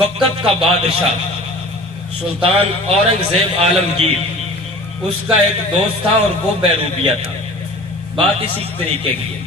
وقت کا بادشاہ سلطان اورنگزیب عالمگیر، اس کا ایک دوست تھا اور وہ بیروبیہ تھا۔ بات اسی طریقے کی ہے،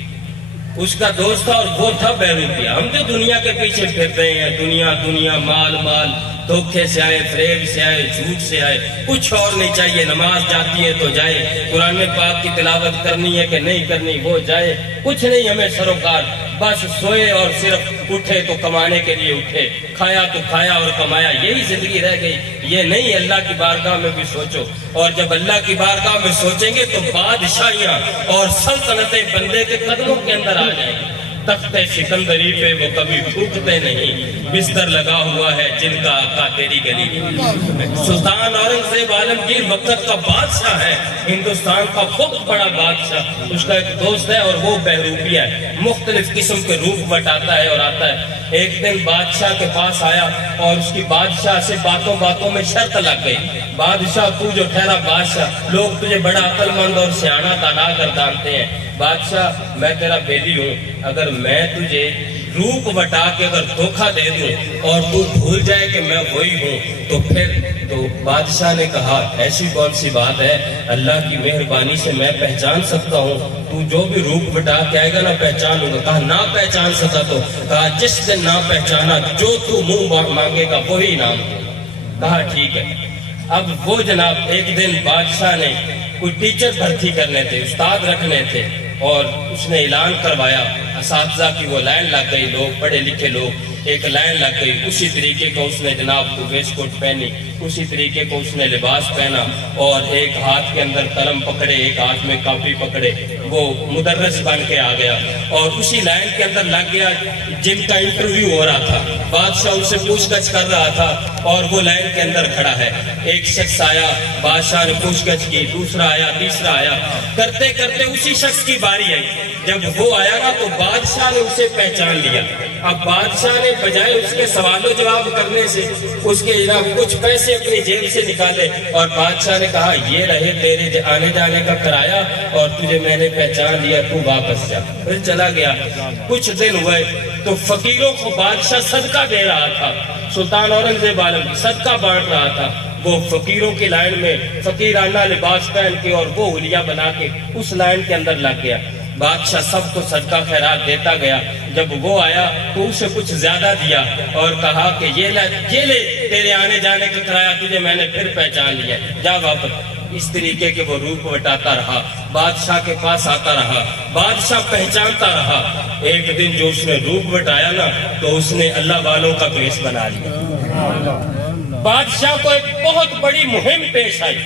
اس کا دوست تھا اور وہ تھا بیروبیہ۔ ہم جو دنیا کے پیچھے پھر رہے ہیں، دنیا دنیا، مال مال، دھوکے سے آئے، فریب سے آئے، جھوٹ سے آئے، کچھ اور نہیں چاہیے۔ نماز جاتی ہے تو جائے، قرآن پاک کی تلاوت کرنی ہے کہ نہیں کرنی وہ جائے، کچھ نہیں ہمیں سروکار، بس سوئے اور صرف اٹھے تو کمانے کے لیے اٹھے، کھایا تو کھایا اور کمایا، یہی زندگی رہ گئی۔ یہ نہیں، اللہ کی بارگاہ میں بھی سوچو، اور جب اللہ کی بارگاہ میں سوچیں گے تو بادشاہیاں اور سلطنتیں بندے کے قدموں کے اندر آ جائیں گی۔ تخت سکندری پہ وہ کبھی ٹوٹتے نہیں، بستر لگا ہوا ہے جن کا آقا تیری گلی۔ سلطان اورنگزیب عالمگیر وقت کا بادشاہ ہے، ہندوستان کا بہت بڑا بادشاہ۔ اس کا ایک دوست ہے اور وہ بیروبیہ ہے، مختلف قسم کے روپ بٹاتا ہے اور آتا ہے۔ ایک دن بادشاہ کے پاس آیا اور اس کی بادشاہ سے باتوں باتوں میں شرط لگ گئی۔ بادشاہ تو جو ٹھہرا بادشاہ، لوگ تجھے بڑا عقل مند اور سیاںا دانا گردانتے ہیں۔ بادشاہ میں تیرا بیلی ہوں، اگر میں تجھے روپ بٹا کے اگر دھوکہ دے دوں اور تو بھول جائے کہ میں وہی ہوں تو پھر تو بادشاہ نے کہا ایسی کون سی بات ہے، اللہ کی مہربانی سے میں پہچان سکتا ہوں، تو جو بھی روپ بٹا کے آئے گا نہ پہچان لوں گا۔ کہا نہ پہچان سکا تو کہا جس دن نہ پہچانا جو تو منہ مانگے گا وہی نام دوں۔ کہا ٹھیک ہے۔ اب وہ جناب ایک دن بادشاہ نے کوئی ٹیچر بھرتی کرنے تھے، استاد رکھنے تھے، اور اس نے اعلان کروایا، اساتذہ کی وہ لائن لگ گئی، لوگ پڑھے لکھے لوگ ایک لائن لگ گئی، اسی طریقے کو اس نے جناب کو ویسٹ کوٹ پہنی، اسی طریقے کو اس نے لباس پہنا اور ایک ہاتھ کے اندر قلم پکڑے، ایک ہاتھ میں کاپی پکڑے، وہ مدرس بن کے آ گیا اور اسی لائن کے اندر لگ گیا جن کا انٹرویو ہو رہا تھا۔ بادشاہ ان سے پوچھ گچھ کر رہا تھا اور وہ لائن کے اندر کھڑا ہے۔ ایک شخص آیا، بادشاہ نے پوچھ گچھ کی، دوسرا آیا، تیسرا آیا، کرتے کرتے اسی شخص کی باری آئی۔ جب وہ آیا نا تو بادشاہ نے اسے پہچان لیا۔ اب بادشاہ نے بجائے اس کے سوال و جواب کرنے سے اس کے جناب کچھ پیسے اپنی جیب سے نکالے اور بادشاہ نے کہا یہ رہے تیرے آنے جانے کا کرایہ اور تجھے میں نے پہچان لیا، تو واپس جا۔ پھر چلا گیا۔ کچھ دن ہوئے تو فقیروں کو بادشاہ صدقہ دے رہا تھا، سلطان اورنگزیب عالم صدقہ بانٹ رہا تھا۔ وہ فقیروں کی لائن میں فقیرانہ لباس پہن کے اور وہ حلیہ بنا کے اس لائن کے اندر لگ گیا۔ بادشاہ سب کو صدقہ خیرات دیتا گیا۔ جب وہ آیا تو اسے کچھ زیادہ دیا اور کہا کہ یہ لے تیرے آنے جانے کا کرایہ، تجھے میں نے پھر پہچان لیا، جا واپس۔ اس طریقے کے وہ روپ بٹاتا رہا، بادشاہ کے پاس آتا رہا، بادشاہ پہچانتا رہا۔ ایک دن جو اس نے روپ بٹایا نا تو اس نے اللہ والوں کا بھیس بنا لیا۔ بادشاہ کو ایک بہت بڑی مہم پیش آئی۔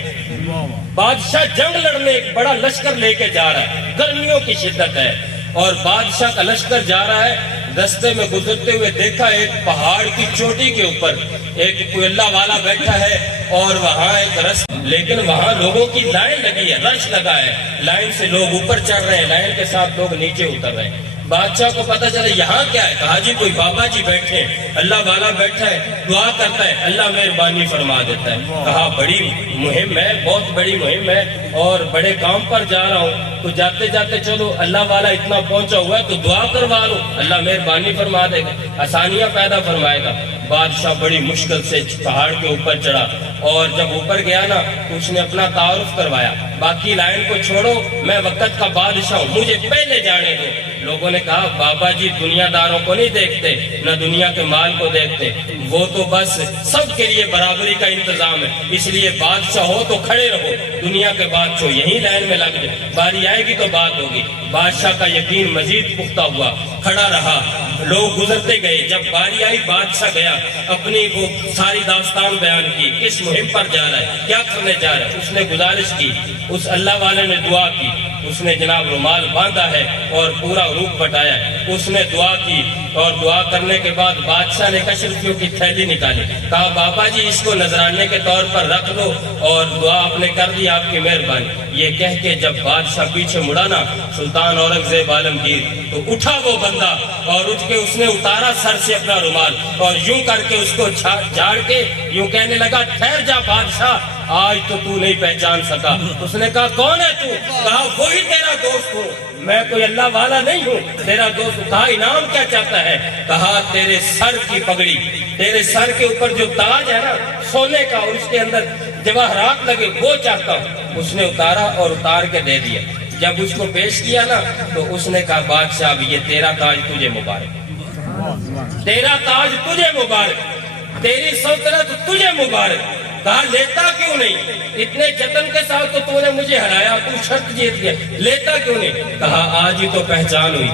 بادشاہ جنگ لڑنے ایک بڑا لشکر لے کے جا رہا ہے، گرمیوں کی شدت ہے اور بادشاہ کا لشکر جا رہا ہے۔ رستے میں گزرتے ہوئے دیکھا ایک پہاڑ کی چوٹی کے اوپر ایک کوئی اللہ والا بیٹھا ہے اور وہاں ایک لیکن وہاں لوگوں کی لائن لگی ہے، رش لگا ہے، لائن سے لوگ اوپر چڑھ رہے ہیں، لائن کے ساتھ لوگ نیچے اتر رہے ہیں۔ بادشاہ کو پتا چلا یہاں کیا ہے، کہا جی کوئی بابا جی بیٹھے ہیں، اللہ والا بیٹھا ہے، دعا کرتا ہے، اللہ مہربانی فرما دیتا ہے۔ کہا بڑی مہم ہے، بہت بڑی مہم ہے اور بڑے کام پر جا رہا ہوں، تو جاتے جاتے چلو اللہ والا اتنا پہنچا ہوا ہے تو دعا کروا لوں، اللہ مہربانی فرما دے گا، آسانیاں پیدا فرمائے گا۔ بادشاہ بڑی مشکل سے پہاڑ کے اوپر چڑھا اور جب اوپر گیا نا تو اس نے اپنا تعارف کروایا، باقی لائن کو چھوڑو، میں وقت کا بادشاہ ہوں، مجھے پہلے جانے دو۔ لوگوں نے کہا بابا جی دنیا داروں کو نہیں دیکھتے، نہ دنیا کے مال کو دیکھتے، وہ تو بس سب کے لیے برابری کا انتظام ہے، اس لیے بادشاہ ہو تو کھڑے رہو، دنیا کے بادشاہ یہی لائن میں لگ جائے، باری آئے گی تو بات ہوگی۔ بادشاہ کا یقین مزید پختہ ہوا، کھڑا رہا، لوگ گزرتے گئے۔ جب باری آئی بادشاہ گیا، اپنی وہ ساری داستان بیان کی، کس مہم پر جا رہا ہے، کیا کرنے جا رہا ہے۔ اس نے گزارش کی، اس اللہ والے نے دعا کی، اس نے جناب رومال باندھا ہے اور پورا روپ بٹایا ہے، اس نے دعا کی اور دعا کرنے کے بعد بادشاہ نے کشرفیوں کی تھیلی نکالی، کہا بابا جی اس کو نذرانے کے طور پر رکھ لو اور دعا آپ نے کر دی، آپ کی مہربانی۔ یہ کہہ کے جب بادشاہ پیچھے مڑا نا سلطان اورنگزیب عالمگیر تو اٹھا وہ بندہ اور اٹھ کے اس نے اتارا سر سے اپنا رومال اور یوں کر کے اس کو جھاڑ کے یوں کہنے لگا ٹھہر جا بادشاہ، آج تو نہیں پہچان سکا۔ اس نے کہا کون ہے تو؟ کہا وہی تیرا دوست ہوں، میں کوئی اللہ والا نہیں ہوں، تیرا دوست۔ کہا انعام کیا چاہتا ہے؟ کہا تیرے سر کی پگڑی، تیرے سر کے اوپر جو تاج ہے نا سونے کا اور اس کے اندر جواہرات لگے وہ چاہتا ہوں۔ اس نے اتارا اور اتار کے دے دیا۔ جب اس کو پیش کیا نا تو اس نے کہا بادشاہ اب یہ تیرا تاج تجھے مبارک، تیرا تاج تجھے مبارک، تیری سلطنت تجھے مبارک۔ کہا لیتا کیوں نہیں؟ اتنے جتن کے ساتھ تو نے مجھے ہرایا، تو شرط جیت گیا، لیتا کیوں نہیں؟ کہا آج ہی تو پہچان ہوئی،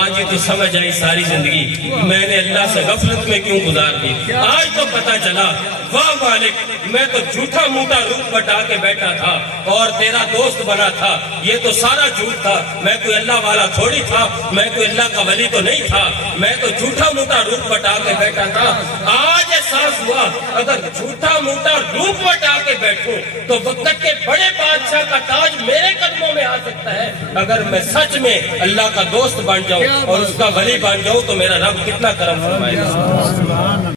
آج ہی تو سمجھ آئی ساری زندگی میں نے اللہ سے غفلت میں کیوں گزار دی۔ آج تو پتہ چلا واہ مالک، میں تو جھوٹا موٹا روپ بٹا کے بیٹھا تھا اور تیرا دوست بنا تھا، یہ تو سارا جھوٹ تھا، میں کوئی اللہ والا تھوڑی تھا، میں کوئی اللہ کا ولی تو نہیں تھا، میں تو جھوٹا موٹا روپ بٹا کے بیٹھا تھا۔ آج احساس ہوا اگر جھوٹا موٹا روپ بٹا کے بیٹھوں تو وقت کے بڑے بادشاہ کا تاج میرے قدموں میں آ سکتا ہے۔ اگر میں سچ میں اللہ کا دوست بن جاؤں اور اس کا ولی بن جاؤں تو میرا رب کتنا کرم فرمائے گا۔